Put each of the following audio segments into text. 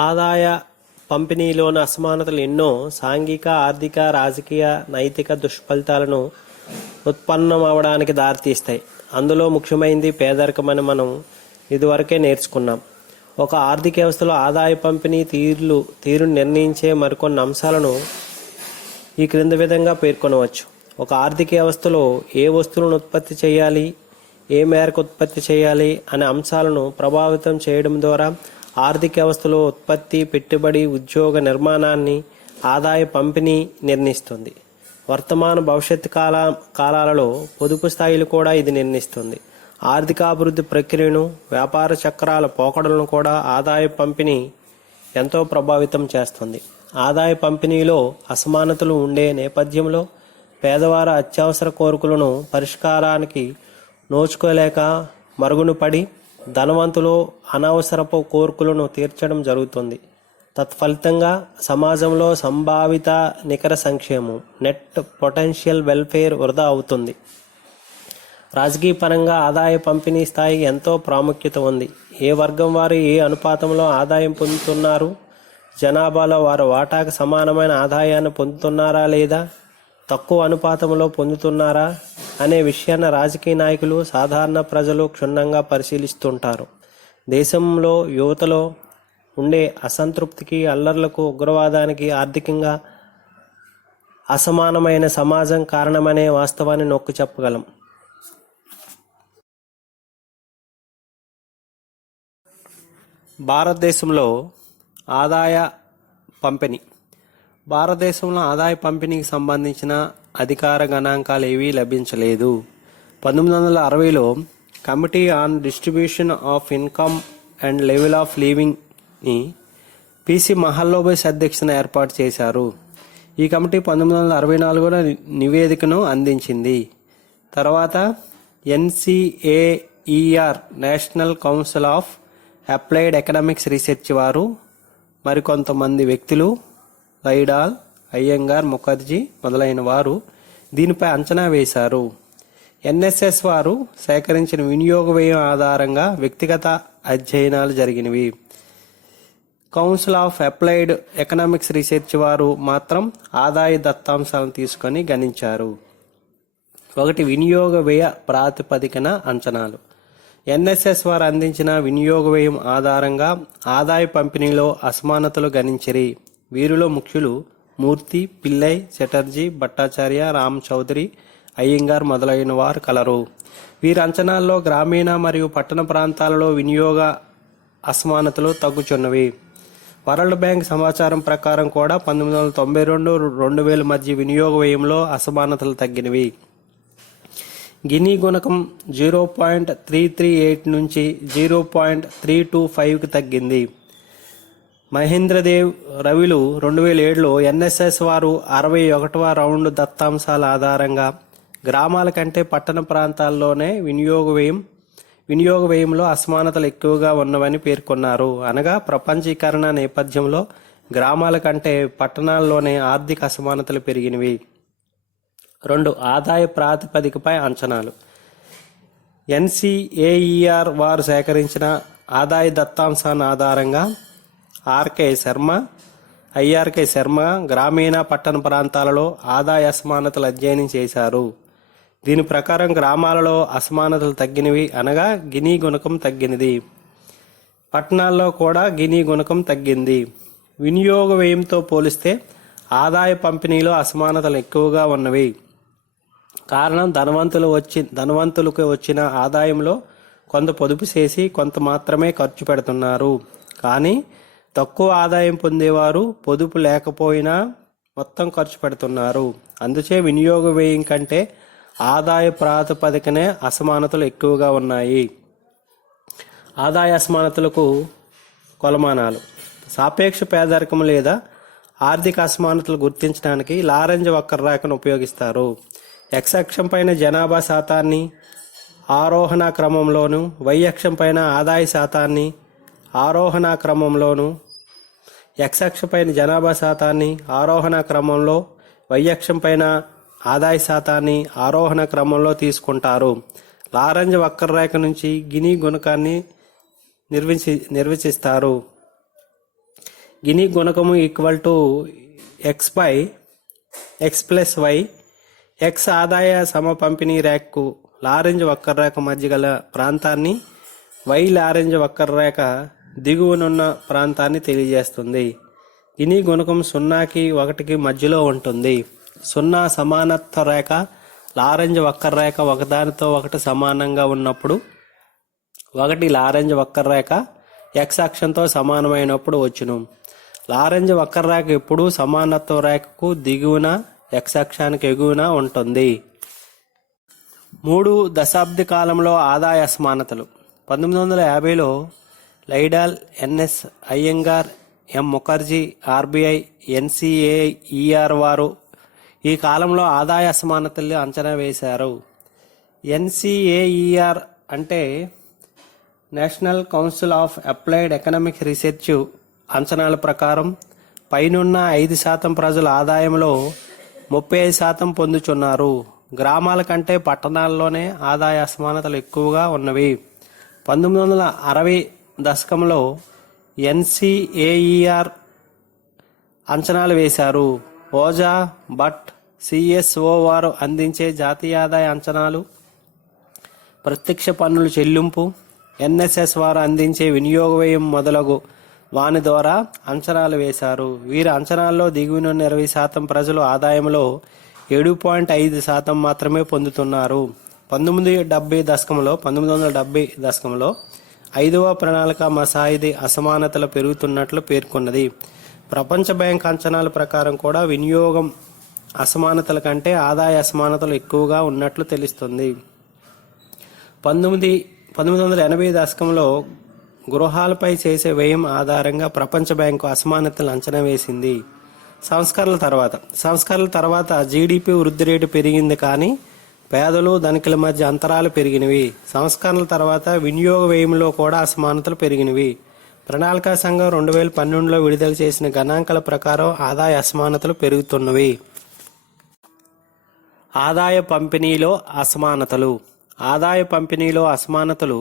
ఆదాయ పంపిణీలోని అసమానతలు ఎన్నో సాంఘిక, ఆర్థిక, రాజకీయ, నైతిక దుష్ఫలితాలను ఉత్పన్నమవడానికి దారితీస్తాయి. అందులో ముఖ్యమైనది పేదరికమని మనం ఇదివరకే నేర్చుకున్నాం. ఒక ఆర్థిక వ్యవస్థలో ఆదాయ పంపిణీ తీరును నిర్ణయించే మరికొన్ని అంశాలను ఈ క్రింది విధంగా పేర్కొనవచ్చు. ఒక ఆర్థిక వ్యవస్థలో ఏ వస్తువులను ఉత్పత్తి చేయాలి, ఏ మేరకు ఉత్పత్తి చేయాలి అనే అంశాలను ప్రభావితం చేయడం ద్వారా ఆర్థిక వ్యవస్థలో ఉత్పత్తి, పెట్టుబడి, ఉద్యోగ నిర్మాణాన్ని, ఆదాయ పంపిణీ నిర్ణయిస్తుంది. వర్తమాన భవిష్యత్తు కాలాలలో పొదుపు స్థాయిలు కూడా ఇది నిర్ణయిస్తుంది. ఆర్థికాభివృద్ధి ప్రక్రియను, వ్యాపార చక్రాల పోకడలను కూడా ఆదాయ పంపిణీ ఎంతో ప్రభావితం చేస్తుంది. ఆదాయ పంపిణీలో అసమానతలు ఉండే నేపథ్యంలో పేదవారి అత్యవసర కోరికలను పరిష్కారానికి నోచుకోలేక మరుగున పడి ధనవంతులు అనవసరపు కోరికలను తీర్చడం జరుగుతుంది. తత్ఫలితంగా సమాజంలో సంభావిత నికర సంక్షేమం, నెట్ పొటెన్షియల్ వెల్ఫేర్ వృధా అవుతుంది. రాజకీయ పరంగా ఆదాయ పంపిణీ స్థాయికి ఎంతో ప్రాముఖ్యత ఉంది. ఏ వర్గం వారు ఏ అనుపాతంలో ఆదాయం పొందుతున్నారు, జనాభాలో వారు వాటాకు సమానమైన ఆదాయాన్ని పొందుతున్నారా లేదా తక్కువ అనుపాతంలో పొందుతున్నారా అనే విషయాన్ని రాజకీయ నాయకులు, సాధారణ ప్రజలు క్షుణ్ణంగా పరిశీలిస్తుంటారు. దేశంలో యువతలో ఉండే అసంతృప్తికి, అల్లర్లకు, ఉగ్రవాదానికి ఆర్థికంగా అసమానమైన సమాజం కారణమనే వాస్తవాన్ని నొక్కి చెప్పగలం. భారతదేశంలో ఆదాయ పంపిణీ. భారతదేశంలో ఆదాయ పంపిణీకి సంబంధించిన అధికార గణాంకాలు ఏవీ లభించలేదు. 1960లో committee on distribution of income and level of లివింగ్ని పిసి మహల్లోబైస్ అధ్యక్షతన ఏర్పాటు చేశారు. ఈ కమిటీ 1964లో నివేదికను అందించింది. తర్వాత NCAER national council of applied economics research వారు మరికొంతమంది వ్యక్తులు, లైడాల్, అయ్యంగార్, ముఖర్జీ మొదలైన వారు దీనిపై అంచనా వేశారు. ఎన్ఎస్ఎస్ వారు సేకరించిన వినియోగ వ్యయం ఆధారంగా వ్యక్తిగత అధ్యయనాలు జరిగినవి. Council of applied economics research వారు మాత్రం ఆదాయ దత్తాంశాలను తీసుకొని గణించారు. 1. వినియోగ వ్యయ ప్రాతిపదికన అంచనాలు. ఎన్ఎస్ఎస్ వారు అందించిన వినియోగ వ్యయం ఆధారంగా ఆదాయ పంపిణీలో అసమానతలు గణించిరి. వీరిలో ముఖ్యులు మూర్తి, పిల్లై, చటర్జీ, భట్టాచార్య, రామ్ చౌదరి, అయ్యంగార్ మొదలైన వారు కలరు. వీరి అంచనాల్లో గ్రామీణ మరియు పట్టణ ప్రాంతాలలో వినియోగ అసమానతలు తగ్గుచున్నవి. వరల్డ్ బ్యాంక్ సమాచారం ప్రకారం కూడా 1992-2000 మధ్య వినియోగ వ్యయంలో అసమానతలు తగ్గినవి. గినీ గుణకం 0.338 నుంచి 0.325కి తగ్గింది. మహేంద్రదేవ్ రవిలు 2007లో ఎన్ఎస్ఎస్ వారు 61వ రౌండ్ దత్తాంశాల ఆధారంగా గ్రామాల కంటే పట్టణ ప్రాంతాల్లోనే వినియోగ వ్యయంలో అసమానతలు ఎక్కువగా ఉన్నవని పేర్కొన్నారు. అనగా ప్రపంచీకరణ నేపథ్యంలో గ్రామాల కంటే పట్టణాల్లోనే ఆర్థిక అసమానతలు పెరిగినవి. 2. ఆదాయ ప్రాతిపదికపై అంచనాలు. ఎన్సిఏఈఆర్ వారు సేకరించిన ఆదాయ దత్తాంశాల ఆధారంగా ఐఆర్కే శర్మ గ్రామీణ పట్టణ ప్రాంతాలలో ఆదాయ అసమానతలు అధ్యయనం చేశారు. దీని ప్రకారం గ్రామాలలో అసమానతలు తగ్గినవి, అనగా గినీ గుణకం తగ్గినది. పట్టణాల్లో కూడా గినీ గుణకం తగ్గింది. వినియోగ వ్యయంతో పోలిస్తే ఆదాయ పంపిణీలో అసమానతలు ఎక్కువగా ఉన్నవి. కారణం ధనవంతులకు వచ్చిన ఆదాయంలో కొంత పొదుపు చేసి కొంత మాత్రమే ఖర్చు పెడుతున్నారు. కానీ తక్కువ ఆదాయం పొందేవారు పొదుపు లేకపోయినా మొత్తం ఖర్చు పెడుతున్నారు. అందుచే వినియోగ వ్యయం కంటే ఆదాయ ప్రాతిపదికనే అసమానతలు ఎక్కువగా ఉన్నాయి. ఆదాయ అసమానతలకు కొలమానాలు. సాపేక్ష పేదరికం లేదా ఆర్థిక అసమానతలు గుర్తించడానికి లారెంజ్ వక్రరేఖను ఉపయోగిస్తారు. ఎక్స్ అక్షం పైన జనాభా శాతాన్ని ఆరోహణ క్రమంలోను, వై అక్షం పైన ఆదాయ శాతాన్ని ఆరోహణ క్రమంలోను, ఎక్స్ అక్షం పైన జనాభా శాతాన్ని ఆరోహణ క్రమంలో, వై అక్షం పైన ఆదాయ శాతాన్ని ఆరోహణ క్రమంలో తీసుకుంటారు. లారెంజ్ వక్రరేఖ నుంచి గినీ గుణకాన్ని నిర్వచిస్తారు. గిని గుణకము equal to x by x plus y. X ఆదాయ సమపంపిణీ రేఖకు లారెంజ్ వక్రరేఖ మధ్య గల ప్రాంతాన్ని, వై లారెంజ్ వక్రరేఖ దిగువనున్న ప్రాంతాన్ని తెలియజేస్తుంది. గిని గుణకం 0కి 1కి మధ్యలో ఉంటుంది. 0 సమానత్వ రేఖ, లారెంజ్ వక్రరేఖ ఒకదానితో ఒకటి సమానంగా ఉన్నప్పుడు, 1 లారెంజ్ వక్రరేఖ ఎక్స్ అక్షంతో సమానమైనప్పుడు వచ్చును. లారెంజ్ వక్రరేఖ ఎప్పుడూ సమానత్వ రేఖకు దిగువన, ఎక్స్ అక్షానికి ఎగువన ఉంటుంది. 3 దశాబ్ది కాలంలో ఆదాయ అసమానతలు. 1950లో లైడాల్, ఎన్ఎస్ అయ్యంగార్, ఎం ముఖర్జీ, ఆర్బీఐ, ఎన్సీఏఈఆర్ వారు ఈ కాలంలో ఆదాయ అసమానతలు అంచనా వేశారు. ఎన్సీఏఈఆర్ అంటే national council of applied economic research అంచనాల ప్రకారం పైనున్న 5% ప్రజల ఆదాయంలో 35% పొందుచున్నారు. గ్రామాల కంటే పట్టణాల్లోనే ఆదాయ అసమానతలు ఎక్కువగా ఉన్నవి. 1960 దశకంలో ఎన్సీఏఈఆర్ అంచనాలు వేశారు. ఓజా, భట్, సిఎస్ఓ వారు అందించే జాతీయ ఆదాయ అంచనాలు, ప్రత్యక్ష పన్నుల చెల్లింపు, ఎన్ఎస్ఎస్ వారు అందించే వినియోగ వ్యయం మొదలగు వాని ద్వారా అంచనాలు వేశారు. వీరి అంచనాల్లో దిగువనున్న 20% ప్రజలు ఆదాయంలో 7.5% మాత్రమే పొందుతున్నారు. 1970 దశకంలో 5వ ప్రణాళిక మసాయిదీ అసమానతలు పెరుగుతున్నట్లు పేర్కొన్నది. ప్రపంచ బ్యాంక్ అంచనాల ప్రకారం కూడా వినియోగం అసమానతల కంటే ఆదాయ అసమానతలు ఎక్కువగా ఉన్నట్లు తెలుస్తుంది. 1980 దశకంలో గృహాలపై చేసే వ్యయం ఆధారంగా ప్రపంచ బ్యాంకు అసమానతలు అంచనా వేసింది. సంస్కరణల తర్వాత జీడిపి వృద్ధి రేటు పెరిగింది, కానీ పేదలు ధనికుల మధ్య అంతరాలు పెరిగినవి. సంస్కరణల తర్వాత వినియోగ వ్యయంలో కూడా అసమానతలు పెరిగినవి. ప్రణాళికా సంఘం 2012లో విడుదల చేసిన గణాంకాల ప్రకారం ఆదాయ అసమానతలు పెరుగుతున్నవి. ఆదాయ పంపిణీలో అసమానతలు. ఆదాయ పంపిణీలో అసమానతలు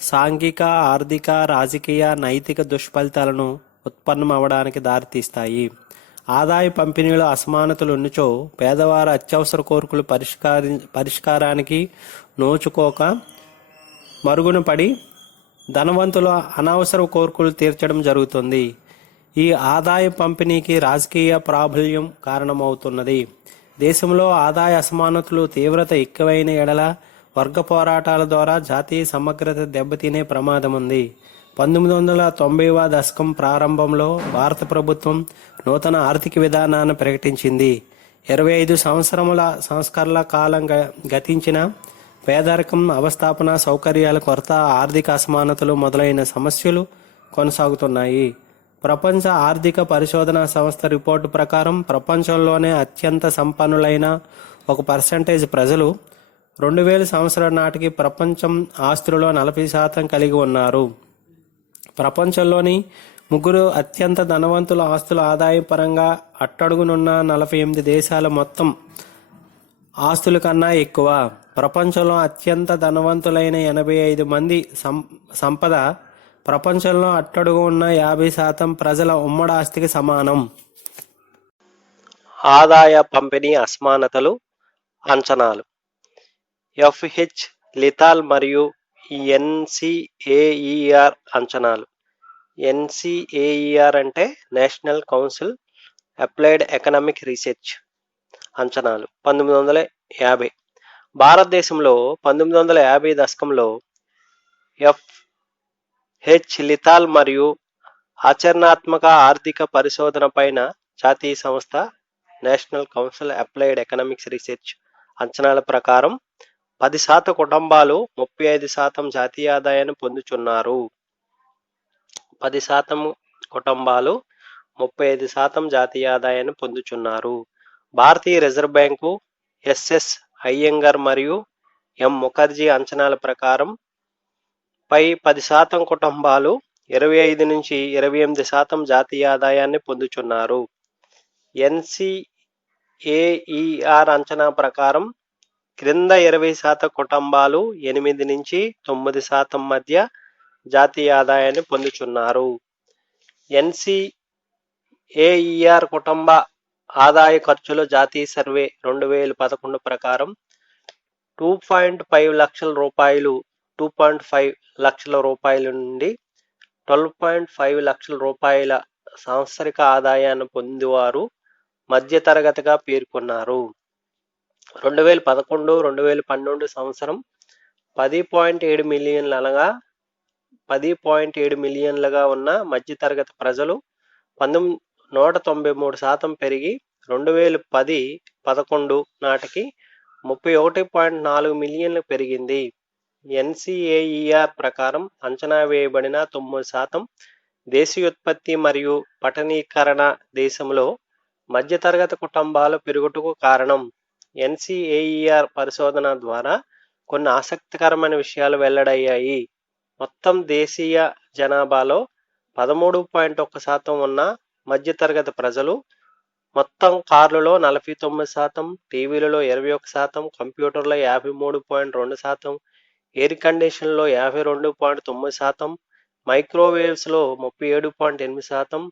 సాంఘిక, ఆర్థిక, రాజకీయ, నైతిక దుష్ఫలితాలను ఉత్పన్నమవడానికి దారితీస్తాయి. ఆదాయ పంపిణీలో అసమానతలు ఉన్నచో పేదవారు అత్యవసర కోరికలు పరిష్కారానికి నోచుకోక మరుగున పడి ధనవంతుల అనవసర కోరికలు తీర్చడం జరుగుతుంది. ఈ ఆదాయ పంపిణీకి రాజకీయ ప్రాబల్యం కారణమవుతున్నది. దేశంలో ఆదాయ అసమానతలు తీవ్రత ఎక్కువైన ఎడల వర్గ పోరాటాల ద్వారా జాతీయ సమగ్రత దెబ్బతినే ప్రమాదం ఉంది. 1990వ దశకం ప్రారంభంలో భారత ప్రభుత్వం నూతన ఆర్థిక విధానాన్ని ప్రకటించింది. 25 సంవత్సరముల సంస్కరణల కాలం గతించిన పేదరికం, అవస్థాపన సౌకర్యాల కొరత, ఆర్థిక అసమానతలు మొదలైన సమస్యలు కొనసాగుతున్నాయి. ప్రపంచ ఆర్థిక పరిశోధనా సంస్థ రిపోర్టు ప్రకారం ప్రపంచంలోనే అత్యంత సంపన్నులైన 1% ప్రజలు 2000 సంవత్సరాల నాటికి ప్రపంచం ఆస్తులలో 40% కలిగి ఉన్నారు. ప్రపంచంలోని 3 అత్యంత ధనవంతుల ఆస్తుల ఆదాయ పరంగా అట్టడుగునున్న 48 దేశాల మొత్తం ఆస్తుల కన్నా ఎక్కువ. ప్రపంచంలో అత్యంత ధనవంతులైన 85 మంది సంపద ప్రపంచంలో అట్టడుగు ఉన్న 50% ప్రజల ఉమ్మడి ఆస్తికి సమానం. ఆదాయ పంపిణీ అసమానతలు అంచనాలు. ఎఫ్హెచ్ లితాల్ మరియు ఎన్సీఏఈఆర్ అంచనాలు. ఎన్సీఏఈఆర్ అంటే national council applied economic research అంచనాలు. 1950. భారతదేశంలో 1950 దశకంలో ఎఫ్హెచ్ లితాల్ మరియు ఆచరణాత్మక ఆర్థిక పరిశోధన పైన జాతీయ సంస్థ national council applied economics research అంచనాల ప్రకారం 10% కుటుంబాలు 35% జాతీయ ఆదాయాన్ని పొందుచున్నారు. 10% కుటుంబాలు 35% జాతీయ ఆదాయాన్ని పొందుచున్నారు. భారతీయ రిజర్వ్ బ్యాంకు ఎస్ఎస్ అయ్యంగర్ మరియు ఎం ముఖర్జీ అంచనాల ప్రకారం పై 10% కుటుంబాలు 25 నుంచి 28% జాతీయ ఆదాయాన్ని పొందుచున్నారు. ఎన్సీఏఈఆర్ అంచనా ప్రకారం క్రింద 20% కుటుంబాలు 8 నుంచి 9% మధ్య జాతీయ ఆదాయాన్ని పొందుచున్నారు. ఎన్సీఏఈఆర్ ఏఈఆర్ కుటుంబ ఆదాయ ఖర్చుల జాతీయ సర్వే 2011 ప్రకారం 2.5 లక్షల రూపాయలు 2.5 లక్షల రూపాయల నుండి 12.5 లక్షల రూపాయల సాంవత్సరిక ఆదాయాన్ని పొందేవారు మధ్యతరగతిగా పేర్కొన్నారు. 2011-2012 సంవత్సరం 10.7 మిలియన్లుగా ఉన్న మధ్యతరగతి ప్రజలు 193% పెరిగి 2010-11 నాటికి 31.4 మిలియన్లు పెరిగింది. ఎన్సిఏఈఆర్ ప్రకారం అంచనా వేయబడిన 9% దేశీయోత్పత్తి మరియు పట్టణీకరణ దేశంలో మధ్యతరగతి కుటుంబాల పెరుగుటకు కారణం. ఎన్సిఏఈఆర్ పరిశోధన ద్వారా కొన్ని ఆసక్తికరమైన విషయాలు వెల్లడయ్యాయి. మొత్తం దేశీయ జనాభాలో 13.1% ఉన్న మధ్యతరగతి ప్రజలు, మొత్తం కార్లలో 49%, టీవీలలో 21%, కంప్యూటర్ల 53.2%, ఎయిర్ కండిషన్లో 52.9%, మైక్రోవేవ్స్లో 37.8%,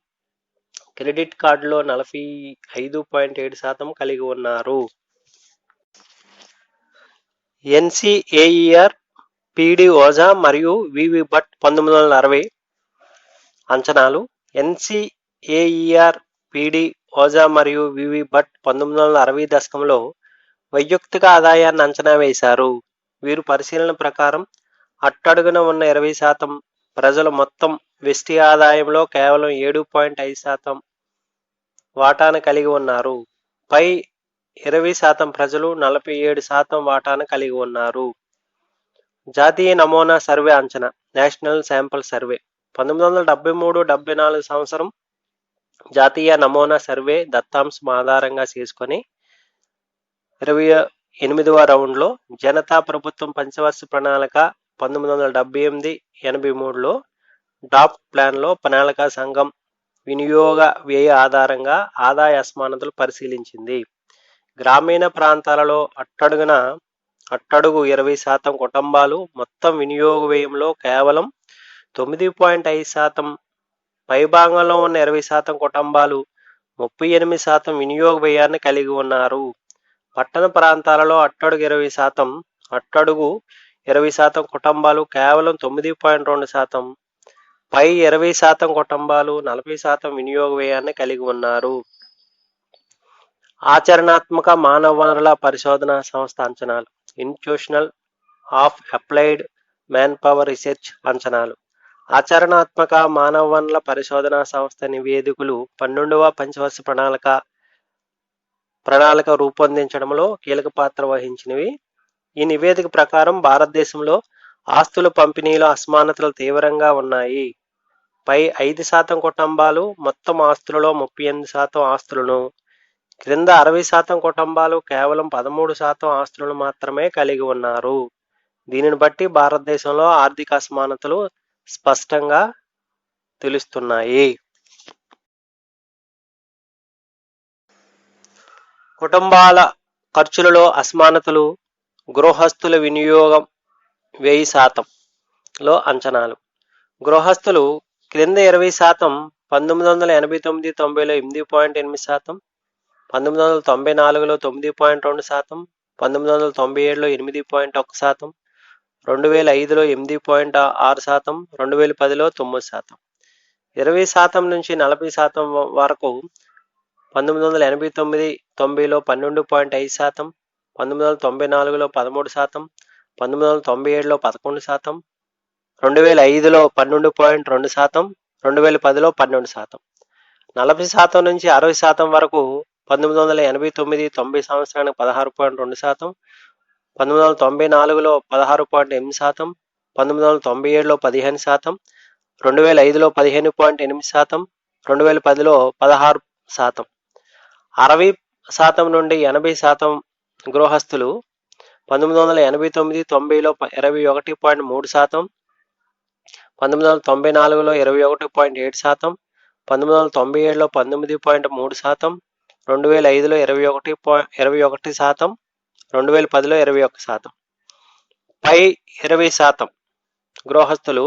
క్రెడిట్ కార్డులో 45.7% కలిగి ఉన్నారు. ఎన్సిఏఈఆర్ పిడి ఓజా మరియు వివి భట్ 1960 అంచనాలు. ఎన్సిఏఈఆర్ పిడి ఓజా మరియు వివి భట్ 1960 దశకంలో వైయక్తిక ఆదాయాన్ని అంచనా వేశారు. వీరు పరిశీలన ప్రకారం అట్టడుగున ఉన్న 20% ప్రజలు మొత్తం వెస్టి ఆదాయంలో కేవలం 7.5% వాటాను కలిగి ఉన్నారు. పై 20% ప్రజలు 47% వాటాను కలిగి ఉన్నారు. జాతీయ నమూనా సర్వే అంచనా. నేషనల్ శాంపుల్ సర్వే 1973-74 సంవత్సరం జాతీయ నమూనా సర్వే దత్తాంశం ఆధారంగా చేసుకొని 28వ రౌండ్లో జనతా ప్రభుత్వం పంచవర్ష ప్రణాళిక 1978-83లో డాప్ ప్లాన్లో ప్రణాళికా సంఘం వినియోగ వ్యయ ఆధారంగా ఆదాయ అసమానతలు పరిశీలించింది. గ్రామీణ ప్రాంతాలలో అట్టడుగు 20% కుటుంబాలు మొత్తం వినియోగ వ్యయంలో కేవలం 9.5%, పైభాగంలో ఉన్న 20% కుటుంబాలు 38% వినియోగ వ్యయాన్ని కలిగి ఉన్నారు. పట్టణ ప్రాంతాలలో అట్టడుగు 20% కుటుంబాలు కేవలం 9.2%, పై 20% కుటుంబాలు 40% వినియోగ వ్యయాన్ని కలిగి ఉన్నారు. ఆచరణాత్మక మానవ వనరుల పరిశోధన సంస్థ అంచనాలు. Institutional of applied man power research అంచనాలు. ఆచరణాత్మక మానవ వనరుల పరిశోధన సంస్థ నివేదికలు 12వ పంచవర్ష ప్రణాళిక రూపొందించడంలో కీలక పాత్ర వహించినవి. ఈ నివేదిక ప్రకారం భారతదేశంలో ఆస్తుల పంపిణీలో అసమానతలు తీవ్రంగా ఉన్నాయి. పై 5% కుటుంబాలు మొత్తం ఆస్తులలో 38% ఆస్తులను, క్రింద 60% కుటుంబాలు కేవలం 13% ఆస్తులను మాత్రమే కలిగి ఉన్నారు. దీనిని బట్టి భారతదేశంలో ఆర్థిక అసమానతలు స్పష్టంగా తెలుస్తున్నాయి. కుటుంబాల ఖర్చులలో అసమానతలు. గృహస్థుల వినియోగం వ్యయ శాతంలో అంచనాలు. గృహస్థులు క్రింద 20% 1989-90లో 8.8%, 1994లో 9.2%, 1997లో 8.1%, 2005లో 8.6%, 2010లో 9%. 20% నుంచి 40% వరకు 1989-90లో 12.5%, 1994లో 13%, 1997లో 11%, 2005లో 12.2%, 2010లో 12%. 40% నుంచి 60% వరకు 1989-90 సంవత్సరానికి 16.2%, 1994లో 16.8%, 1997లో 15%, 2005లో 15.8%, 2010లో 16%. 60% నుండి 80% గృహస్థులు 1989-90లో 21.3%, 1994లో 21.7%, 1997లో 19.3%, 2005లో 21%, 2010లో 21%. పై 20% గృహస్థులు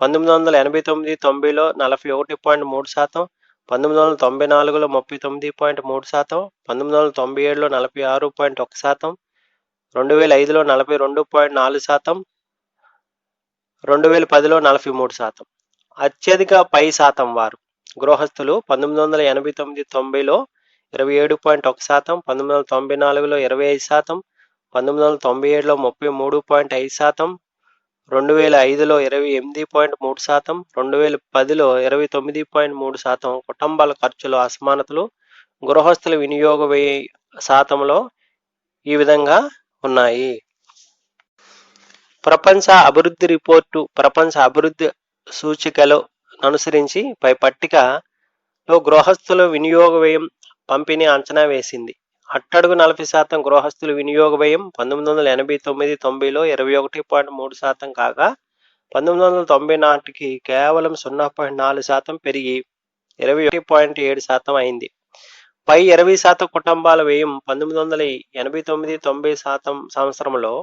1989-90లో 41.3%, 1994లో 39.3%, 1997లో 46.1%, 2005లో 42.4%, 2010లో 43%. అత్యధిక పై శాతం వారు గృహస్థులు 1989-90లో 27.1%, 1994లో 25%, 1997లో 33.5%, 2005లో 28.3%, 2010లో 29.3% కుటుంబాల ఖర్చుల అసమానతలు గృహస్థుల వినియోగ వ్యయ శాతంలో ఈ విధంగా ఉన్నాయి. ప్రపంచ అభివృద్ధి రిపోర్టు ప్రపంచ అభివృద్ధి సూచికలు అనుసరించి పై పట్టికలో గృహస్థుల వినియోగ వ్యయం పంపిణీ అంచనా వేసింది. అట్టడుగు 40% గృహస్థుల వినియోగ వ్యయం 1989-90లో 21.3% కాగా 1990 నాటికి కేవలం 0.4% పెరిగి 21.7% అయింది. పై 20% కుటుంబాల వ్యయం 1989-90 సంవత్సరంలో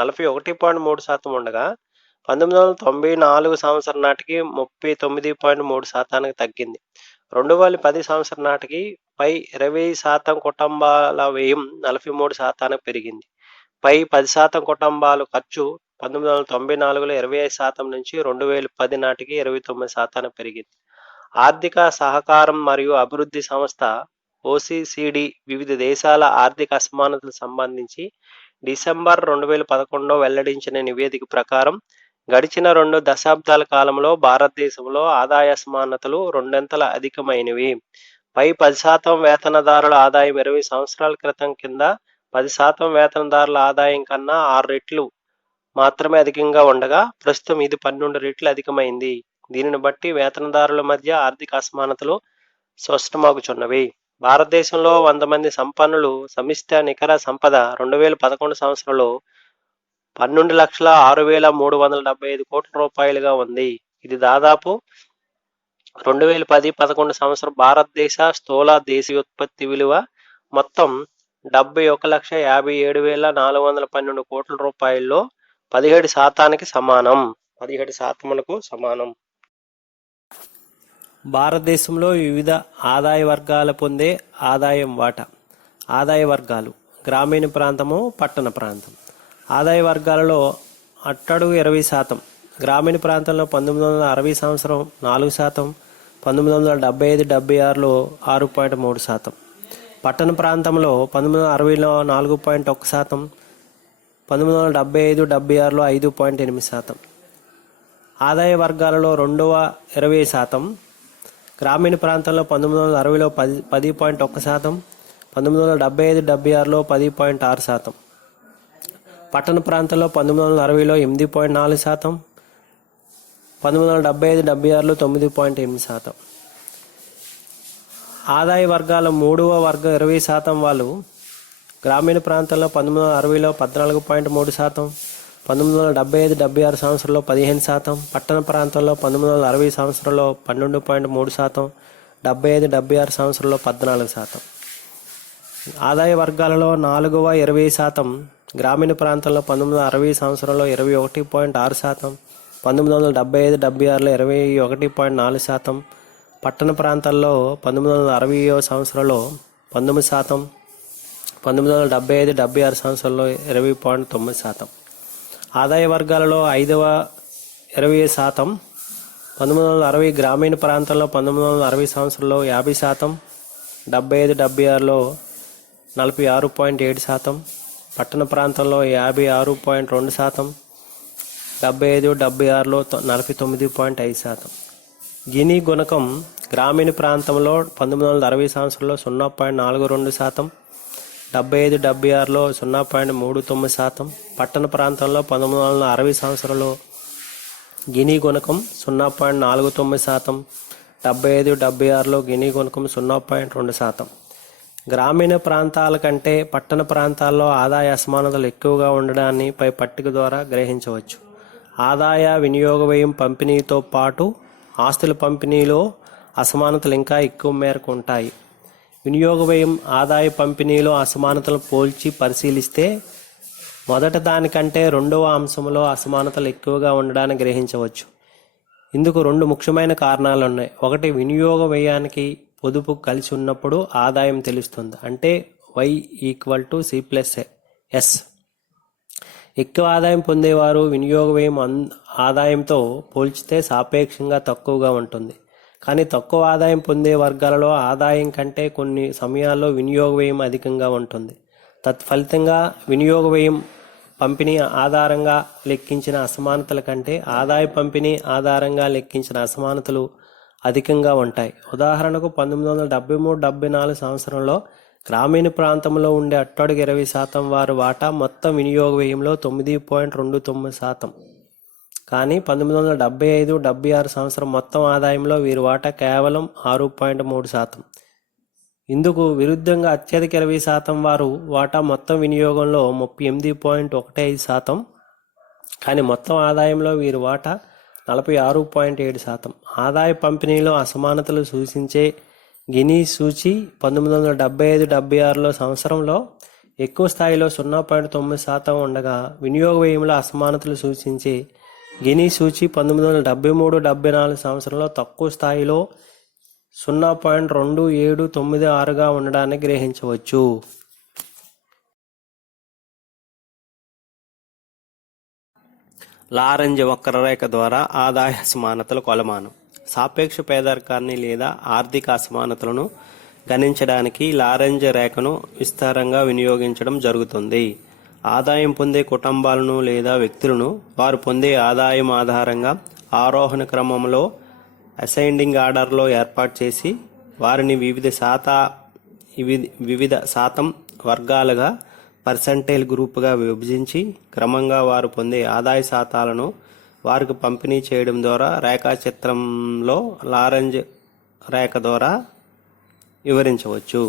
41.3% ఉండగా 1994 సంవత్సరం నాటికి 39.3%కి తగ్గింది. 2010 సంవత్సరం నాటికి పై 20% కుటుంబాల వ్యయం 43%కి పెరిగింది. పై 10% కుటుంబాల ఖర్చు 1994లో 25% నుంచి 2010 నాటికి 29% పెరిగింది. ఆర్థిక సహకారం మరియు అభివృద్ధి సంస్థ OECD వివిధ దేశాల ఆర్థిక అసమానతలకు సంబంధించి డిసెంబర్ 2011లో వెల్లడించిన నివేదిక ప్రకారం గడిచిన 2 దశాబ్దాల కాలంలో భారతదేశంలో ఆదాయ అసమానతలు రెండంతల అధికమైనవి. పై 10% వేతనదారుల ఆదాయం 20 సంవత్సరాల క్రితం కింద 10% వేతనదారుల ఆదాయం కన్నా 6 రెట్లు మాత్రమే అధికంగా ఉండగా ప్రస్తుతం ఇది 12 రెట్లు అధికమైంది. దీనిని బట్టి వేతనదారుల మధ్య ఆర్థిక అసమానతలు స్పష్టమవుచున్నవి. భారతదేశంలో 100 మంది సంపన్నులు సమిష్టి నికర సంపద 2011 సంవత్సరంలో 12,06,375 కోట్ల రూపాయలుగా ఉంది. ఇది దాదాపు 2010-11 సంవత్సరం భారతదేశ స్థూల దేశీయోత్పత్తి విలువ మొత్తం 71,57,412 కోట్ల రూపాయల్లో 17%కు సమానం. 17%కు సమానం. భారతదేశంలో వివిధ ఆదాయ వర్గాల పొందే ఆదాయం వాటా. ఆదాయ వర్గాలు గ్రామీణ ప్రాంతము, పట్టణ ప్రాంతం. ఆదాయ వర్గాలలో అట్టడుగు 20%, గ్రామీణ ప్రాంతంలో 1960 సంవత్సరం 4%, 1975-76లో 6.3%, పట్టణ ప్రాంతంలో 1960లో 4.1%, 1975-76లో 5.8%. ఆదాయ వర్గాలలో రెండవ 20%, గ్రామీణ ప్రాంతంలో 1960లో 10.1%, 1975-76లో 10.6%, పట్టణ ప్రాంతంలో 1960లో 8.4%, 1975-76లో 9.8%. ఆదాయ వర్గాల మూడవ వర్గం 20% వాళ్ళు గ్రామీణ ప్రాంతంలో 1960లో 14.3%, 1975-76 సంవత్సరంలో 15%, పట్టణ ప్రాంతంలో 1960 సంవత్సరంలో 12.3%, 75-76 సంవత్సరంలో 14%. ఆదాయ వర్గాలలో నాలుగవ 20%, గ్రామీణ ప్రాంతంలో 1960 సంవత్సరంలో 21.6%, 1975-76లో 21.4%, పట్టణ ప్రాంతాల్లో 1960 సంవత్సరంలో 19%, 1975-76 సంవత్సరంలో 20.9%. ఆదాయ వర్గాలలో ఐదవ 20%, 1960 గ్రామీణ ప్రాంతంలో 1960 సంవత్సరంలో 50%, 75-76లో 46.7%, పట్టణ ప్రాంతంలో 56.2%, 75-76లో 49.5%. గిని గుణకం గ్రామీణ ప్రాంతంలో 1960 సంవత్సరంలో 0.42%, 75-76లో 0.39%, పట్టణ ప్రాంతంలో 1960 సంవత్సరంలో గిని గుణకం 0.49%, 75-76లో గిని గుణకం 0.2%. గ్రామీణ ప్రాంతాల కంటే పట్టణ ప్రాంతాల్లో ఆదాయ అసమానతలు ఎక్కువగా ఉండడాన్ని పై పట్టిక ద్వారా గ్రహించవచ్చు. ఆదాయ వినియోగ వ్యయం పంపిణీతో పాటు ఆస్తుల పంపిణీలో అసమానతలు ఇంకా ఎక్కువ మేరకు ఉంటాయి. వినియోగ వ్యయం ఆదాయ పంపిణీలో అసమానతలు పోల్చి పరిశీలిస్తే మొదట దానికంటే రెండవ అంశంలో అసమానతలు ఎక్కువగా ఉండడాన్ని గ్రహించవచ్చు. ఇందుకు రెండు ముఖ్యమైన కారణాలు ఉన్నాయి. ఒకటి, వినియోగ వ్యయానికి పొదుపు కలిసి ఉన్నప్పుడు ఆదాయం తెలుస్తుంది. అంటే y = C+s. ఎక్కువ ఆదాయం పొందేవారు వినియోగ వ్యయం ఆదాయంతో పోల్చితే సాపేక్షంగా తక్కువగా ఉంటుంది. కానీ తక్కువ ఆదాయం పొందే వర్గాలలో ఆదాయం కంటే కొన్ని సమయాల్లో వినియోగ వ్యయం అధికంగా ఉంటుంది. తత్ఫలితంగా వినియోగ వ్యయం పంపిణీ ఆధారంగా లెక్కించిన అసమానతల కంటే ఆదాయ పంపిణీ ఆధారంగా లెక్కించిన అసమానతలు అధికంగా ఉంటాయి. ఉదాహరణకు 1973-74 సంవత్సరంలో గ్రామీణ ప్రాంతంలో ఉండే అట్టడుగు 20% వారి వాటా మొత్తం వినియోగ వ్యయంలో 9.29%. కానీ 1975-76 సంవత్సరం మొత్తం ఆదాయంలో వీరి వాటా కేవలం 6.3%. ఇందుకు విరుద్ధంగా అత్యధిక 20% వారు వాటా మొత్తం వినియోగంలో 38.15%. కానీ మొత్తం ఆదాయంలో వీరి వాటా 46.7%. ఆదాయ పంపిణీలో అసమానతలు సూచించే గినీ సూచి 1975-76 సంవత్సరంలో ఎక్కువ స్థాయిలో 0.9% ఉండగా ఉండగా వ్యయంలో అసమానతలు సూచించే గినీ సూచి 1973-74 సంవత్సరంలో తక్కువ స్థాయిలో 0.2796గా ఉండడాన్ని గ్రహించవచ్చు. లారెంజ్ వక్రరేఖ ద్వారా ఆదాయ అసమానతల కొలమానం. సాపేక్ష పేదరికాన్ని లేదా ఆర్థిక అసమానతలను గణించడానికి లారెంజ్ రేఖను విస్తారంగా వినియోగించడం జరుగుతుంది. ఆదాయం పొందే కుటుంబాలను లేదా వ్యక్తులను వారు పొందే ఆదాయం ఆధారంగా ఆరోహణ క్రమంలో అసెండింగ్ ఆర్డర్లో ఏర్పాటు చేసి వారిని వివిధ శాతం వర్గాలుగా పర్సంటేజ్ గ్రూపుగా విభజించి క్రమంగా వారు పొందే ఆదాయ శాతాలను వారికి పంపిణీ చేయడం ద్వారా రేఖాచిత్రంలో లారెంజ్ రేఖ ద్వారా వివరించవచ్చు.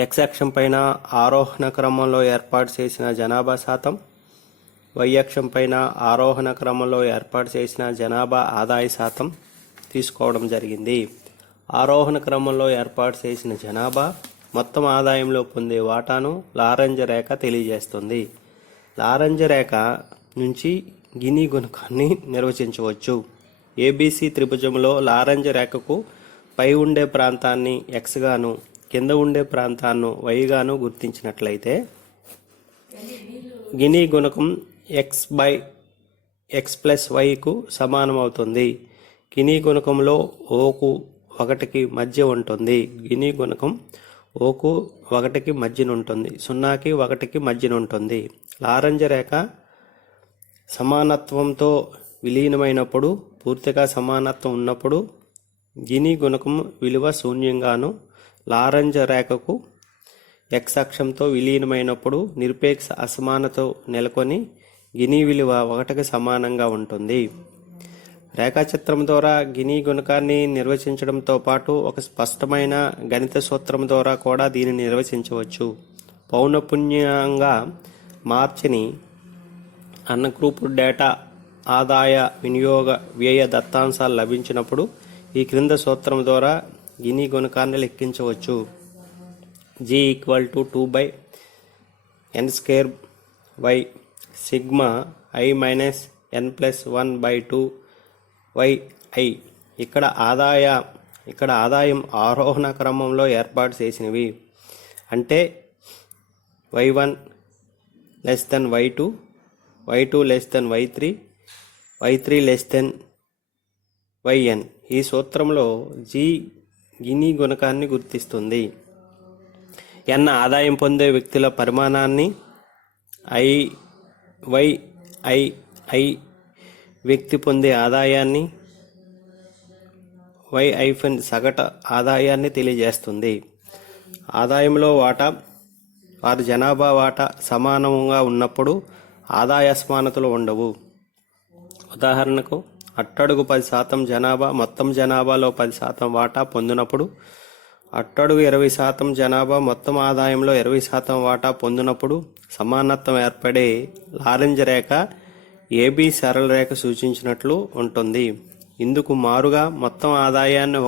x అక్షం పైన ఆరోహణ క్రమంలో ఏర్పాటు చేసిన జనాభా శాతం, y అక్షం పైన ఆరోహణ క్రమంలో ఏర్పాటు చేసిన జనాభా ఆదాయ శాతం తీసుకోవడం జరిగింది. ఆరోహణ క్రమంలో ఏర్పాటు చేసిన జనాభా మొత్తం ఆదాయంలో పొందే వాటాను లారెంజ్ రేఖ తెలియజేస్తుంది. లారెంజ్ రేఖ నుంచి గినీ గుణకాన్ని నిర్వచించవచ్చు. ఏబిసి త్రిభుజంలో లారెంజ్ రేఖకు పై ఉండే ప్రాంతాన్ని x గాను కింద ఉండే ప్రాంతాన్ని y గాను గుర్తించినట్లయితే గినీ గుణకం x/x+y కు సమానమవుతుంది. గినీ గుణకంలో ఓకు 1కి మధ్య ఉంటుంది. గినీ గుణకం ఓకు 1కి మధ్యనుంటుంది. 0కి 1కి మధ్యనుంటుంది. లారెంజ్ రేఖ సమానత్వంతో విలీనమైనప్పుడు, పూర్తిగా సమానత్వం ఉన్నప్పుడు గినీ గుణకం విలువ శూన్యంగాను, లారెంజ్ రేఖకు x అక్షంతో విలీనమైనప్పుడు నిరపేక్ష అసమానత నెలకొని గినీ విలువ 1కి సమానంగా ఉంటుంది. రేఖాచిత్రం ద్వారా గినీ గుణకాన్ని నిర్వచించడంతో పాటు ఒక స్పష్టమైన గణిత సూత్రం ద్వారా కూడా దీనిని నిర్వచించవచ్చు. పౌనఃపున్యంగా మార్చని అన్గ్రూప్డ్ డేటా ఆదాయ వినియోగ వ్యయ దత్తాంశాలు లభించినప్పుడు ఈ క్రింద సూత్రం ద్వారా గినీ గుణకాన్ని లెక్కించవచ్చు. G = 2/n² sigma i - n+1/2 yi. ఇక్కడ ఆదాయం ఆరోహణ క్రమంలో ఏర్పాటు చేసినవి. అంటే y1 y2, y2 y3, y3 yn. ఈ సూత్రంలో G గినీ గుణకాన్ని గుర్తిస్తుంది. n ఆదాయం పొందే వ్యక్తుల పరిమాణాన్ని, i వ్యక్తి పొందే ఆదాయాన్ని, y సగటు ఆదాయాన్ని తెలియజేస్తుంది. ఆదాయంలో వాటా వారి జనాభా వాటా సమానంగా ఉన్నప్పుడు ఆదాయ అసమానతలు ఉండవు. ఉదాహరణకు అట్టడుగు 10% జనాభా మొత్తం జనాభాలో 10% వాటా పొందినప్పుడు, అట్టడుగు 20% జనాభా మొత్తం ఆదాయంలో 20% వాటా పొందినప్పుడు సమానత్వం ఏర్పడే లారెంజ్ రేఖ ఏబి సరళ రేఖ సూచించినట్లు ఉంటుంది. ఇందుకు మారుగా మొత్తం ఆదాయాన్ని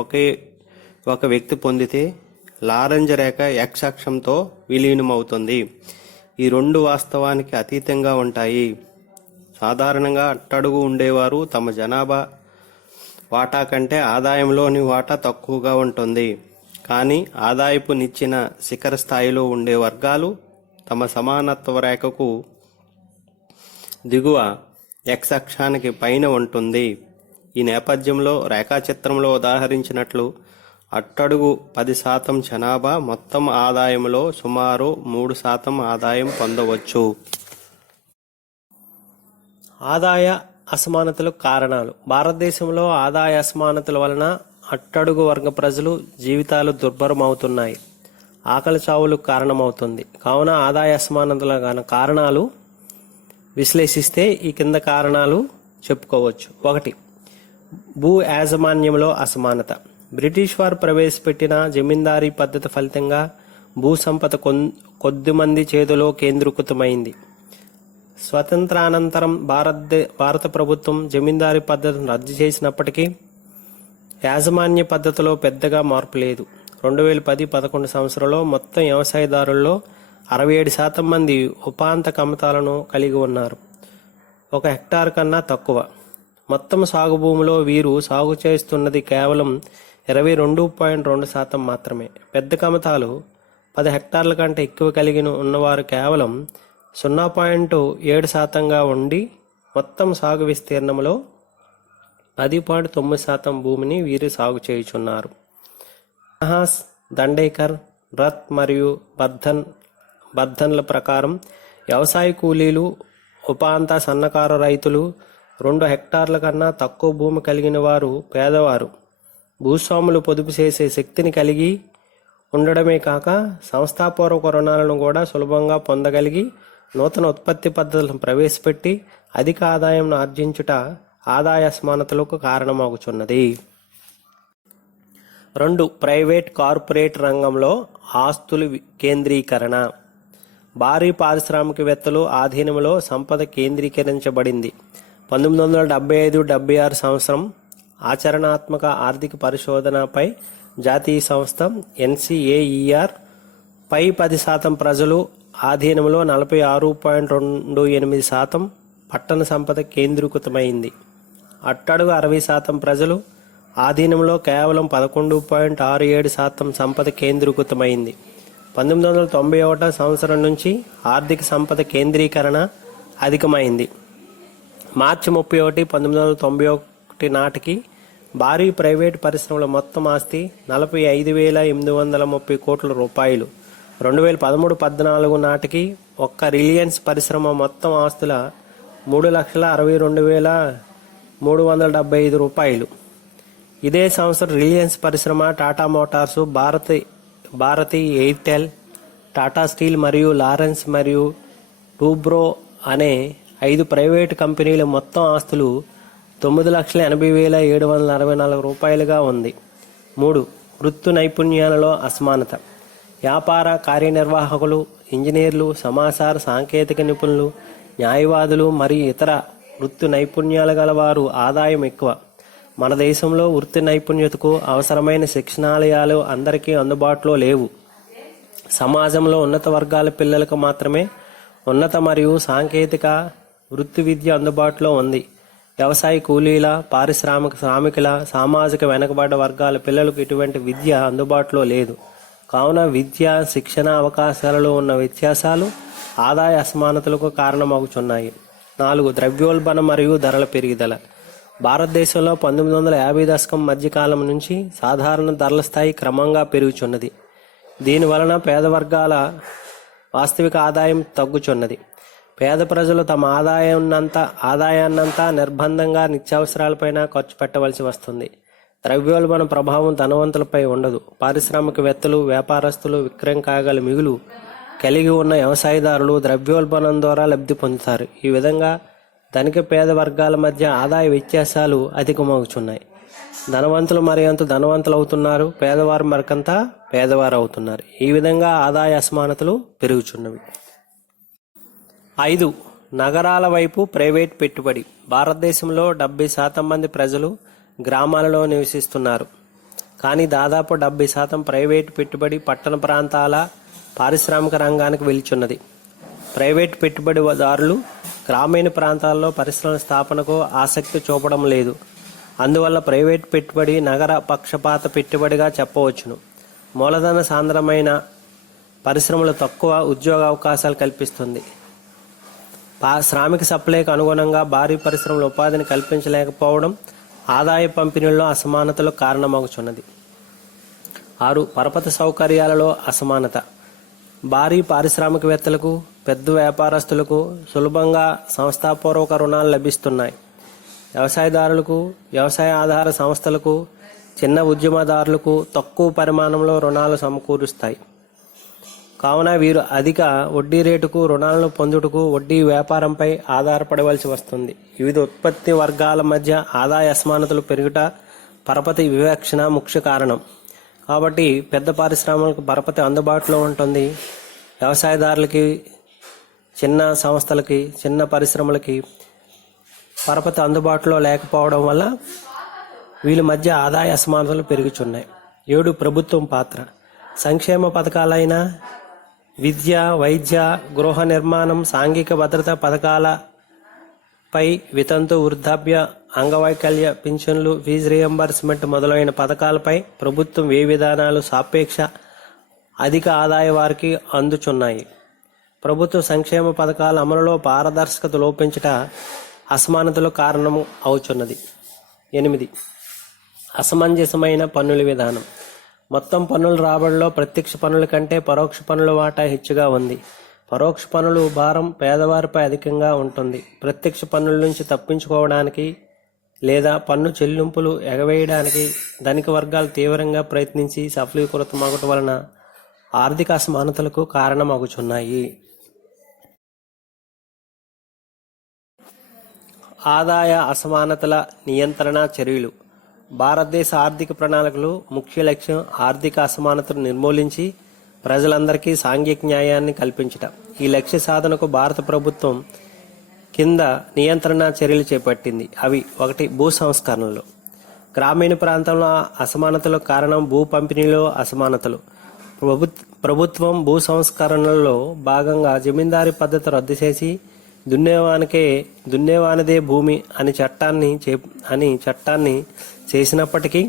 ఒక వ్యక్తి పొందితే లారెంజ్ రేఖ x అక్షంతో విలీనమవుతుంది. ఈ రెండు వాస్తవానికి అతీతంగా ఉంటాయి. సాధారణంగా అట్టడుగు ఉండేవారు తమ జనాభా వాటా కంటే ఆదాయంలోని వాటా తక్కువగా ఉంటుంది. కానీ ఆదాయపు నిచ్చెన శిఖర స్థాయిలో ఉండే వర్గాలు తమ సమానత్వ రేఖకు దిగువ ఎక్స్ అక్షానికి పైన ఉంటుంది. ఈ నేపథ్యంలో రేఖాచిత్రంలో ఉదాహరించినట్లు అట్టడుగు 10% జనాభా మొత్తం ఆదాయంలో సుమారు 3% ఆదాయం పొందవచ్చు. ఆదాయ అసమానతలకు కారణాలు. భారతదేశంలో ఆదాయ అసమానతల వలన అట్టడుగు వర్గ ప్రజలు జీవితాలు దుర్భరమవుతున్నాయి. ఆకలి చావులకు కారణమవుతుంది. కావున ఆదాయ అసమానతల కారణాలు విశ్లేషిస్తే ఈ కింద కారణాలు చెప్పుకోవచ్చు. 1. భూ యాజమాన్యంలో అసమానత. బ్రిటిష్ వారు ప్రవేశపెట్టిన జమీందారీ పద్ధతి ఫలితంగా భూ సంపద కొద్దిమంది చేతిలో కేంద్రీకృతమైంది. స్వతంత్రానంతరం భారత ప్రభుత్వం జమీందారీ పద్ధతిని రద్దు చేసినప్పటికీ యాజమాన్య పద్ధతిలో పెద్దగా మార్పు లేదు. 2010-11 సంవత్సరంలో మొత్తం వ్యవసాయదారుల్లో 67% మంది ఉపాంత కమతాలను కలిగి ఉన్నారు. 1 హెక్టార్ కన్నా తక్కువ. మొత్తం సాగు భూమిలో వీరు సాగు చేస్తున్నది కేవలం 22.2% మాత్రమే. పెద్ద కమతాలు 10 హెక్టార్ల కంటే ఎక్కువ కలిగి ఉన్నవారు కేవలం 0.7%గా ఉండి మొత్తం సాగు విస్తీర్ణంలో 10.9% భూమిని వీరు సాగు చేయుచున్నారు. నహాస్, దండేకర్, రత్ మరియు బర్ధన్ల ప్రకారం వ్యవసాయ కూలీలు, ఉపాంత సన్నకారు రైతులు 2 హెక్టార్ల కన్నా తక్కువ భూమి కలిగిన వారు పేదవారు. భూస్వాములు పొదుపు చేసే శక్తిని కలిగి ఉండడమే కాక సంస్థాపూర్వక రుణాలను కూడా సులభంగా పొందగలిగి నూతన ఉత్పత్తి పద్ధతులను ప్రవేశపెట్టి అధిక ఆదాయం ఆర్జించుట ఆదాయ అసమానతలకు కారణమవుతున్నది. 2. ప్రైవేట్ కార్పొరేట్ రంగంలో ఆస్తుల కేంద్రీకరణ. భారీ పారిశ్రామికవేత్తలు ఆధీనంలో సంపద కేంద్రీకరించబడింది. 1975-76 సంవత్సరం ఆచరణాత్మక ఆర్థిక పరిశోధనపై జాతీయ సంస్థ NCAER పై 10% ప్రజలు ఆధీనంలో 46.28% పట్టణ సంపద కేంద్రీకృతమైంది. అట్టడుగు 60% ప్రజలు ఆధీనంలో కేవలం 11.67% సంపద కేంద్రీకృతమైంది. 1991 సంవత్సరం నుంచి ఆర్థిక సంపద కేంద్రీకరణ అధికమైంది. మార్చి 31, 1991 నాటికి భారీ ప్రైవేటు పరిశ్రమల మొత్తం ఆస్తి 45,830 కోట్ల రూపాయలు. 2013-14 నాటికి ఒక్క రిలయన్స్ పరిశ్రమ మొత్తం ఆస్తుల 3,62,375 రూపాయలు. ఇదే సంవత్సరం రిలయన్స్ పరిశ్రమ, Tata Motors, Bharti Airtel, Tata Steel మరియు లారెన్స్ మరియు టూబ్రో అనే 5 ప్రైవేటు కంపెనీల మొత్తం ఆస్తులు 9,80,764 రూపాయలుగా ఉంది. 3. వృత్తి నైపుణ్యాలలో అసమానత. వ్యాపార కార్యనిర్వాహకులు, ఇంజనీర్లు, సమాచార సాంకేతిక నిపుణులు, న్యాయవాదులు మరియు ఇతర వృత్తి నైపుణ్యాలు గల వారు ఆదాయం ఎక్కువ. మన దేశంలో వృత్తి నైపుణ్యతకు అవసరమైన శిక్షణాలయాలు అందరికీ అందుబాటులో లేవు. సమాజంలో ఉన్నత వర్గాల పిల్లలకు మాత్రమే ఉన్నత మరియు సాంకేతిక వృత్తి విద్య అందుబాటులో ఉంది. వ్యవసాయ కూలీల, పారిశ్రామిక శ్రామికుల, సామాజిక వెనుకబడ్డ వర్గాల పిల్లలకు ఇటువంటి విద్య అందుబాటులో లేదు. కావున విద్య, శిక్షణ అవకాశాలలో ఉన్న వ్యత్యాసాలు ఆదాయ అసమానతలకు కారణమవుతున్నాయి. 4. ద్రవ్యోల్బణం మరియు ధరల పెరుగుదల. భారతదేశంలో 1950 దశకం మధ్యకాలం నుంచి సాధారణ ధరల స్థాయి క్రమంగా పెరుగుచున్నది. దీనివలన పేద వర్గాల వాస్తవిక ఆదాయం తగ్గుచున్నది. పేద ప్రజలు తమ ఆదాయాన్నంతా నిర్బంధంగా నిత్యావసరాలపైన ఖర్చు పెట్టవలసి వస్తుంది. ద్రవ్యోల్బణ ప్రభావం ధనవంతులపై ఉండదు. పారిశ్రామికవేత్తలు, వ్యాపారస్తులు, విక్రయం కాగల మిగులు కలిగి ఉన్న వ్యవసాయదారులు ద్రవ్యోల్బణం ద్వారా లబ్ధి పొందుతారు. ఈ విధంగా ధనిక పేద వర్గాల మధ్య ఆదాయ వ్యత్యాసాలు అధికమవుతున్నాయి. ధనవంతులు మరింత ధనవంతులు అవుతున్నారు, పేదవారు మరికంత పేదవారు అవుతున్నారు. ఈ విధంగా ఆదాయ అసమానతలు పెరుగుచున్నవి. 5. నగరాల వైపు ప్రైవేట్ పెట్టుబడి. భారతదేశంలో 70% మంది ప్రజలు గ్రామాలలో నివసిస్తున్నారు. కానీ దాదాపు 70% ప్రైవేటు పెట్టుబడి పట్టణ ప్రాంతాల పారిశ్రామిక రంగానికి వెళ్తున్నది. ప్రైవేట్ పెట్టుబడిదారులు గ్రామీణ ప్రాంతాల్లో పరిశ్రమల స్థాపనకు ఆసక్తి చూపడం లేదు. అందువల్ల ప్రైవేట్ పెట్టుబడి నగర పక్షపాత పెట్టుబడిగా చెప్పవచ్చును. మూలధన సాంద్రమైన పరిశ్రమలు తక్కువ ఉద్యోగ అవకాశాలు కల్పిస్తుంది. శ్రామిక సప్లైకి అనుగుణంగా భారీ పరిశ్రమల ఉపాధిని కల్పించలేకపోవడం ఆదాయ పంపిణీలో అసమానతలకు కారణమవుతున్నది. 6. పరపతి సౌకర్యాలలో అసమానత. భారీ పారిశ్రామికవేత్తలకు, పెద్ద వ్యాపారస్తులకు సులభంగా సంస్థాపూర్వక రుణాలు లభిస్తున్నాయి. వ్యవసాయదారులకు, వ్యవసాయ ఆధార సంస్థలకు, చిన్న ఉద్యమదారులకు తక్కువ పరిమాణంలో రుణాలు సమకూరుస్తాయి. కావున వీరు అధిక వడ్డీ రేటుకు రుణాలను పొందుటకు వడ్డీ వ్యాపారంపై ఆధారపడవలసి వస్తుంది. వివిధ ఉత్పత్తి వర్గాల మధ్య ఆదాయ అసమానతలు పెరుగుట పరపతి వివక్షణ ముఖ్య కారణం. కాబట్టి పెద్ద పారిశ్రామికలకు పరపతి అందుబాటులో ఉంటుంది. వ్యవసాయదారులకి, చిన్న సంస్థలకి, చిన్న పరిశ్రమలకి పరపతి అందుబాటులో లేకపోవడం వల్ల వీళ్ళ మధ్య ఆదాయ అసమానతలు పెరుగుచున్నాయి. 7. ప్రభుత్వం పాత్ర. సంక్షేమ పథకాలైన విద్య, వైద్య, గృహ నిర్మాణం, సాంఘిక భద్రతా పథకాలపై, వితంతు, వృద్ధాప్య, అంగవైకల్య పింఛన్లు, ఫీజు రియంబర్స్మెంట్ మొదలైన పథకాలపై ప్రభుత్వం ఏ విధానాలు సాపేక్ష అధిక ఆదాయ వారికి అందుచున్నాయి. ప్రభుత్వ సంక్షేమ పథకాల అమలులో పారదర్శకత లోపించట అసమానతలు కారణం అవుతున్నది. 8. అసమంజసమైన పన్నుల విధానం. మొత్తం పన్నుల రాబడిలో ప్రత్యక్ష పన్నుల కంటే పరోక్ష పన్నుల వాటా హెచ్చుగా ఉంది. పరోక్ష పన్నులు భారం పేదవారిపై అధికంగా ఉంటుంది. ప్రత్యక్ష పన్నుల నుంచి తప్పించుకోవడానికి లేదా పన్ను చెల్లింపులు ఎగవేయడానికి ధనిక వర్గాలు తీవ్రంగా ప్రయత్నించి సఫలీకృతమగటం వలన ఆర్థిక అసమానతలకు కారణమగుచున్నాయి. ఆదాయ అసమానతల నియంత్రణ చర్యలు. భారతదేశ ఆర్థిక ప్రణాళికలు ముఖ్య లక్ష్యం ఆర్థిక అసమానతను నిర్మూలించి ప్రజలందరికీ సాంఘిక న్యాయాన్ని కల్పించట. ఈ లక్ష్య సాధనకు భారత ప్రభుత్వం కింద నియంత్రణ చర్యలు చేపట్టింది. అవి: 1. భూ సంస్కరణలు. గ్రామీణ ప్రాంతంలో అసమానతలకు కారణం భూ పంపిణీలో అసమానతలు. ప్రభుత్వం భూ సంస్కరణలలో భాగంగా జమీందారీ పద్ధతి రద్దు చేసి దున్నేవానిదే భూమి అని చట్టాన్ని చేసినప్పటికీ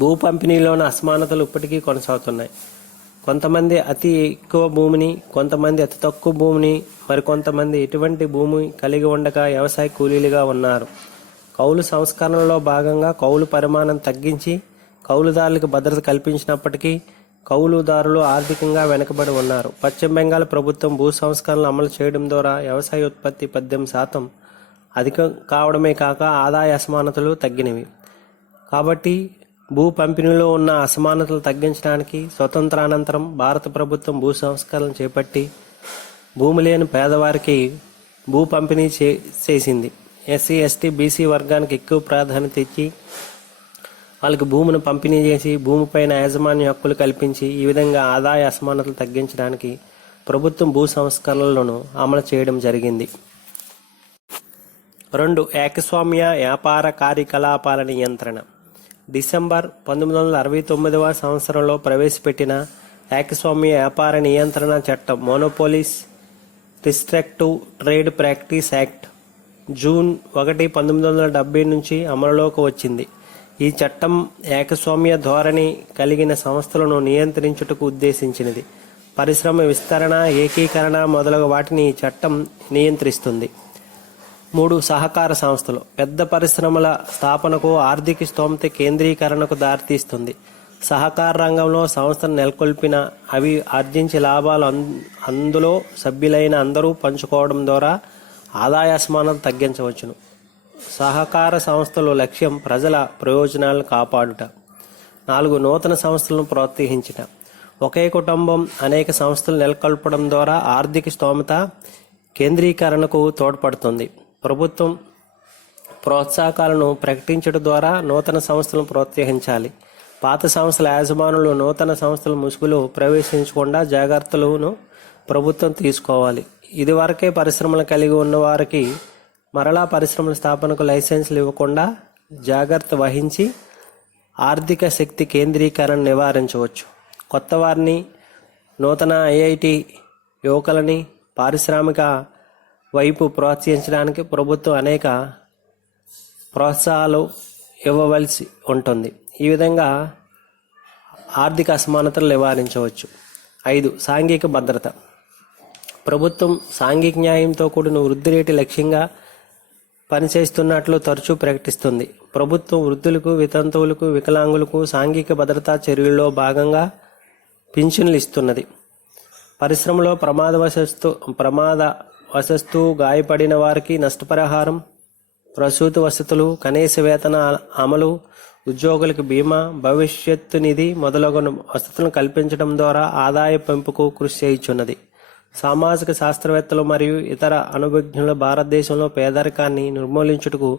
భూ పంపిణీలోని అసమానతలు ఇప్పటికీ కొనసాగుతున్నాయి. కొంతమంది అతి ఎక్కువ భూమిని, కొంతమంది అతి తక్కువ భూమిని, మరికొంతమంది ఎటువంటి భూమి కలిగి ఉండక వ్యవసాయ కూలీలుగా ఉన్నారు. కౌలు సంస్కరణలో భాగంగా కౌలు పరిమాణం తగ్గించి కౌలుదారులకు భద్రత కల్పించినప్పటికీ కౌలుదారులు ఆర్థికంగా వెనుకబడి ఉన్నారు. పశ్చిమ బెంగాల్ ప్రభుత్వం భూ సంస్కరణలు అమలు చేయడం ద్వారా వ్యవసాయ ఉత్పత్తి 18% అధికం కావడమే కాక ఆదాయ అసమానతలు తగ్గినవి. కాబట్టి భూ పంపిణీలో ఉన్న అసమానతలు తగ్గించడానికి స్వతంత్రానంతరం భారత ప్రభుత్వం భూ సంస్కరణలు చేపట్టి భూమి లేని పేదవారికి భూ పంపిణీ చేసింది. ఎస్సీ, ఎస్టీ, బీసీ వర్గానికి ఎక్కువ ప్రాధాన్యత ఇచ్చి వాళ్ళకి భూమిని పంపిణీ చేసి భూమిపైన యాజమాన్య హక్కులు కల్పించి ఈ విధంగా ఆదాయ అసమానతలు తగ్గించడానికి ప్రభుత్వం భూ సంస్కరణలను అమలు చేయడం జరిగింది. 2. ఏకస్వామ్య వ్యాపార కార్యకలాపాల నియంత్రణ. డిసెంబర్ 1969వ సంవత్సరంలో ప్రవేశపెట్టిన ఏకస్వామ్య వ్యాపార నియంత్రణ చట్టం monopolies restrictive trade practice act June 1, 1970 నుంచి అమలులోకి వచ్చింది. ఈ చట్టం ఏకస్వామ్య ధోరణి కలిగిన సంస్థలను నియంత్రించుటకు ఉద్దేశించినది. పరిశ్రమ విస్తరణ, ఏకీకరణ మొదలగు వాటిని ఈ చట్టం నియంత్రిస్తుంది. 3. సహకార సంస్థలు. పెద్ద పరిశ్రమల స్థాపనకు ఆర్థిక స్తోమత కేంద్రీకరణకు దారితీస్తుంది. సహకార రంగంలో సంస్థను నెలకొల్పిన అవి ఆర్జించే లాభాలు అందులో సభ్యులైన అందరూ పంచుకోవడం ద్వారా ఆదాయ అసమానత తగ్గించవచ్చును. సహకార సంస్థల లక్ష్యం ప్రజల ప్రయోజనాలను కాపాడుట. 4. నూతన సంస్థలను ప్రోత్సహించుట. ఒకే కుటుంబం అనేక సంస్థలు నెలకొల్పడం ద్వారా ఆర్థిక స్తోమత కేంద్రీకరణకు తోడ్పడుతుంది. ప్రభుత్వం ప్రోత్సాహకాలను ప్రకటించడం ద్వారా నూతన సంస్థలను ప్రోత్సహించాలి. పాత సంస్థల యాజమానులు నూతన సంస్థల ముసుగులో ప్రవేశించకుండా జాగ్రత్తలను ప్రభుత్వం తీసుకోవాలి. ఇదివరకే పరిశ్రమలు కలిగి ఉన్న వారికి మరలా పరిశ్రమల స్థాపనకు లైసెన్సులు ఇవ్వకుండా జాగ్రత్త వహించి ఆర్థిక శక్తి కేంద్రీకరణ నివారించవచ్చు. కొత్త వారిని, నూతన ఐఐటి యువకులని పారిశ్రామిక వైపు ప్రోత్సహించడానికి ప్రభుత్వం అనేక ప్రోత్సాహాలు ఇవ్వవలసి ఉంటుంది. ఈ విధంగా ఆర్థిక అసమానతలు నివారించవచ్చు. 5. సాంఘిక భద్రత. ప్రభుత్వం సాంఘిక న్యాయంతో కూడిన వృద్ధి రేటు లక్ష్యంగా పనిచేస్తున్నట్లు తరచూ ప్రకటిస్తుంది. ప్రభుత్వం వృద్ధులకు, వితంతువులకు, వికలాంగులకు సాంఘిక భద్రతా చర్యల్లో భాగంగా పింఛన్లు ఇస్తున్నది. పరిశ్రమలో ప్రమాదవశత్తు గాయపడిన వారికి నష్టపరిహారం, ప్రసూతి వసతులు, కనీస వేతన అమలు, ఉద్యోగులకు బీమా, భవిష్యత్తు నిధి మొదలగు వసతులను కల్పించడం ద్వారా ఆదాయ పెంపుకు కృషి చేయుచున్నది. సామాజిక శాస్త్రవేత్తలు మరియు ఇతర అనుభవజ్ఞులు భారతదేశంలో పేదరికాన్ని నిర్మూలించుటకు,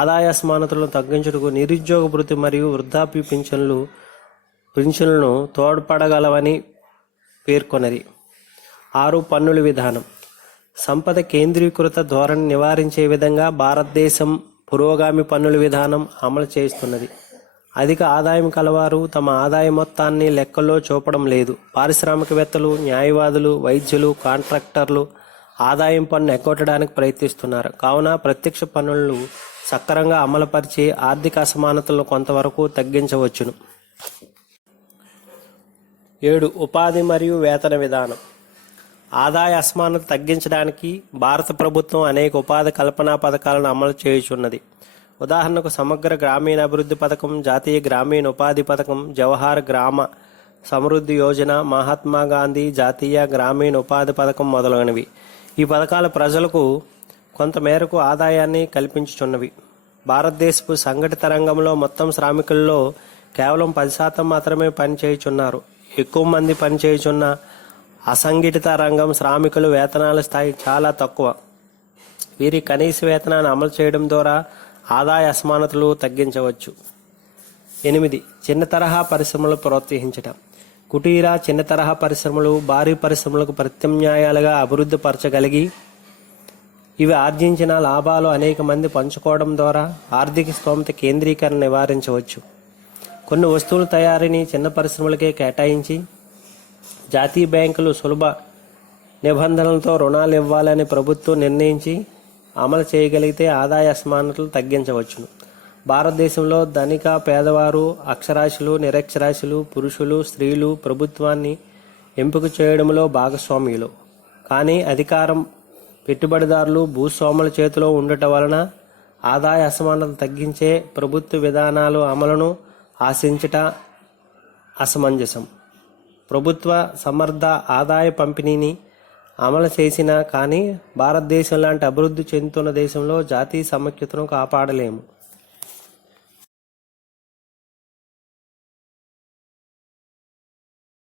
ఆదాయ అసమానతలను తగ్గించుటకు నిరుద్యోగ భృతి మరియు వృద్ధాప్య పింఛన్లను తోడ్పడగలవని పేర్కొన్నది. 6. పన్నుల విధానం. సంపద కేంద్రీకృత ధోరణి నివారించే విధంగా భారతదేశం పురోగామి పన్నుల విధానం అమలు చేస్తున్నది. అధిక ఆదాయం కలవారు తమ ఆదాయ మొత్తాన్ని లెక్కల్లో చూపడం లేదు. పారిశ్రామికవేత్తలు, న్యాయవాదులు, వైద్యులు, కాంట్రాక్టర్లు ఆదాయం పన్ను ఎగ్గొట్టడానికి ప్రయత్నిస్తున్నారు. కావున ప్రత్యక్ష పన్నులను సక్రమంగా అమలుపరిచి ఆర్థిక అసమానతలను కొంతవరకు తగ్గించవచ్చును. 7. ఉపాధి మరియు వేతన విధానం. ఆదాయ అసమానత తగ్గించడానికి భారత ప్రభుత్వం అనేక ఉపాధి కల్పనా పథకాలను అమలు చేయుచున్నది. ఉదాహరణకు సమగ్ర గ్రామీణ అభివృద్ధి పథకం, జాతీయ గ్రామీణ ఉపాధి పథకం, జవహర్ గ్రామ సమృద్ధి యోజన, మహాత్మా గాంధీ జాతీయ గ్రామీణ ఉపాధి పథకం మొదలైనవి. ఈ పథకాలు ప్రజలకు కొంతమేరకు ఆదాయాన్ని కల్పించుచున్నవి. భారతదేశపు సంఘటిత రంగంలో మొత్తం శ్రామికుల్లో కేవలం 10% మాత్రమే పనిచేయుచున్నారు. ఎక్కువ మంది పనిచేయుచున్న అసంఘటిత రంగం శ్రామికుల వేతనాల స్థాయి చాలా తక్కువ. వీరి కనీస వేతనాన్ని అమలు చేయడం ద్వారా ఆదాయ అసమానతలు తగ్గించవచ్చు. 8. చిన్న తరహా పరిశ్రమలు ప్రోత్సహించడం. కుటీర, చిన్న తరహా పరిశ్రమలు భారీ పరిశ్రమలకు ప్రత్యామ్నాయాలుగా అభివృద్ధి పరచగలిగి ఇవి ఆర్జించిన లాభాలు అనేక మంది పంచుకోవడం ద్వారా ఆర్థిక స్తోమత కేంద్రీకరణ నివారించవచ్చు. కొన్ని వస్తువుల తయారీని చిన్న పరిశ్రమలకే కేటాయించి జాతీయ బ్యాంకులు సులభ నిబంధనలతో రుణాలు ఇవ్వాలని ప్రభుత్వం నిర్ణయించి అమలు చేయగలిగితే ఆదాయ అసమానతలు తగ్గించవచ్చును. భారతదేశంలో ధనిక, పేదవారు, అక్షరాస్యులు, నిరక్షరాస్యులు, పురుషులు, స్త్రీలు ప్రభుత్వాన్ని ఎంపిక చేయడంలో భాగస్వామ్యులు. కానీ అధికారం పెట్టుబడిదారులు, భూస్వాముల చేతిలో ఉండటం వలన ఆదాయ అసమానత తగ్గించే ప్రభుత్వ విధానాలు అమలును ఆశించట అసమంజసం. ప్రభుత్వ సమర్థ ఆదాయ పంపిణీని అమలు చేసినా కానీ భారతదేశం లాంటి అభివృద్ధి చెందుతున్న దేశంలో జాతీయ సమైక్యతను కాపాడలేము.